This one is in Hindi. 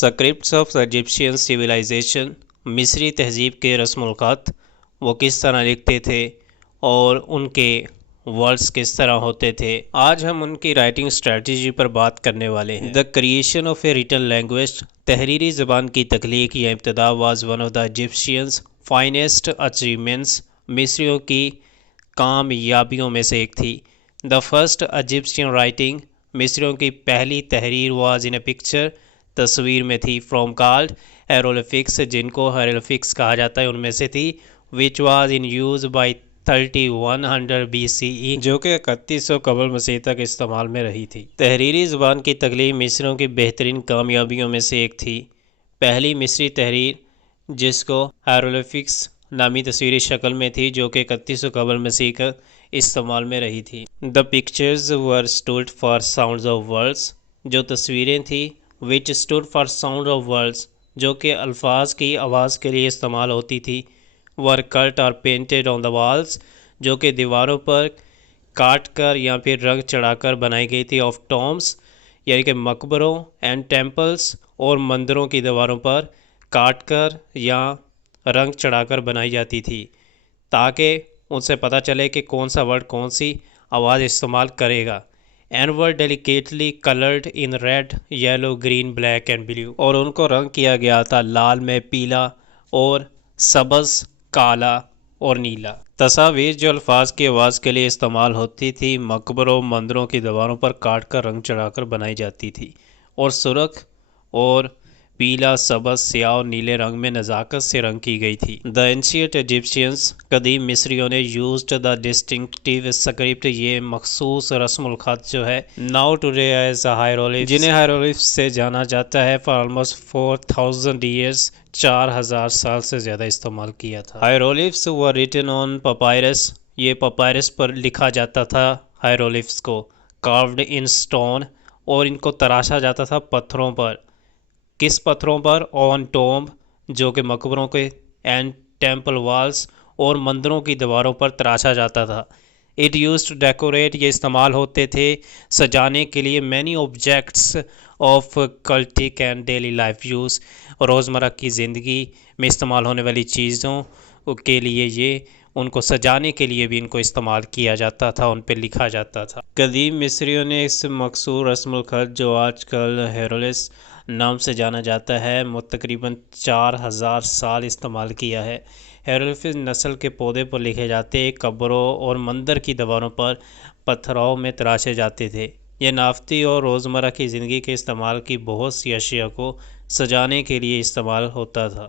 स्क्रिप्ट्स ऑफ इजिप्शियन सिविलाइजेशन, मिस्री तहज़ीब के रस्म-उल-ख़त वो किस तरह लिखते थे और उनके वर्ड्स किस तरह होते थे। आज हम उनकी राइटिंग स्ट्रेटजी पर बात करने वाले हैं। The creation of a written language, तहरीरी ज़बान की तख्लीक या इब्तिदा was one of the Egyptians finest achievements, मिस्रियों की कामयाबियों में से एक थी। द फर्स्ट इजिप्शियन राइटिंग, मिस्रियों की पहली तहरीर वाज इन ए पिक्चर, तस्वीर में थी। फ्रॉम कॉल्ड हेरोग्लिफिक्स, जिनको हेरोग्लिफिक्स कहा जाता है, उनमें से थी। Which was in use by 3100 BCE, जो कि 3100 कबल मसीह तक इस्तेमाल में रही थी। तहरीरी ज़बान की तकलीफ मिस्रियों की बेहतरीन कामयाबियों में से एक थी। पहली मिस्री तहरीर, जिसको हेरोग्लिफिक्स नामी तस्वीरी शक्ल में थी, जो कि 3100 कबल मसीह का इस्तेमाल में रही थी। The pictures were stood for sounds of words, जो तस्वीरें थी which stood for sound of words, जो कि अल्फाज की आवाज़ के लिए इस्तेमाल होती थी। वर कट और पेंटेड ऑन द वॉल्स, जो कि दीवारों पर काट कर या फिर रंग चढ़ाकर बनाई गई थी। ऑफ टॉम्स, यानी कि मकबरों, एंड टेम्पल्स, और मंदिरों की दीवारों पर काट कर या रंग चढ़ाकर बनाई जाती थी, ताकि उनसे पता चले कि कौन सा वर्ड कौन सी आवाज़ इस्तेमाल करेगा। And were delicately coloured in red, yellow, green, black and blue, और उनको रंग किया गया था लाल में, पीला और सब्ज़, काला और नीला। तस्वीर जो अल्फाज की आवाज़ के लिए इस्तेमाल होती थी, मकबरों, मंदिरों की दीवारों पर काट कर रंग चढ़ाकर बनाई जाती थी, और सुर्ख और पीला, सब्ज़, स्याह और नीले रंग में नज़ाकत से रंग की गई थी। द एंशिएंट इजिप्शियंस, कदीम मिस्रियों ने यूज्ड द डिस्टिंक्टिव स्क्रिप्ट, ये मखसूस रस्म-उल-ख़त जो है, नाउ टुडे एज हायरोग्लिफ्स, जिन्हें हायरोग्लिफ्स से जाना जाता है, फॉर ऑलमोस्ट 4000 ईयर्स, 4000 साल से ज़्यादा इस्तेमाल किया था। हायरोग्लिफ्स वर रिटन ऑन पपायरस, ये पपायरस पर लिखा जाता था हायरोग्लिफ्स को। कार्व्ड इन स्टोन, और इनको तराशा जाता था पत्थरों पर। किस पत्थरों पर? ऑन टॉम्ब, जो कि मकबरों के, एंड टेम्पल वॉल्स, और मंदिरों की दीवारों पर तराशा जाता था। इट यूज टू डेकोरेट, ये इस्तेमाल होते थे सजाने के लिए। Many objects of cultic and daily life use, रोज़मर्रा की ज़िंदगी में इस्तेमाल होने वाली चीज़ों के लिए ये उनको सजाने के लिए भी इनको इस्तेमाल किया जाता था, उन पर लिखा जाता था। कदीम मिस्रियों ने इस मखसूस रस्म-उल-ख़त, जो आजकल हेरोग्लिफ्स नाम से जाना जाता है, तकरीबन 4000 साल इस्तेमाल किया है। हेरोग्लिफ्स नस्ल के पौधे पर लिखे जाते, कब्रों और मंदिर की दीवारों पर पत्थरों में तराशे जाते थे। ये नाफ्ती और रोज़मर्रा की ज़िंदगी के इस्तेमाल की बहुत सी अशिया को सजाने के लिए इस्तेमाल होता था।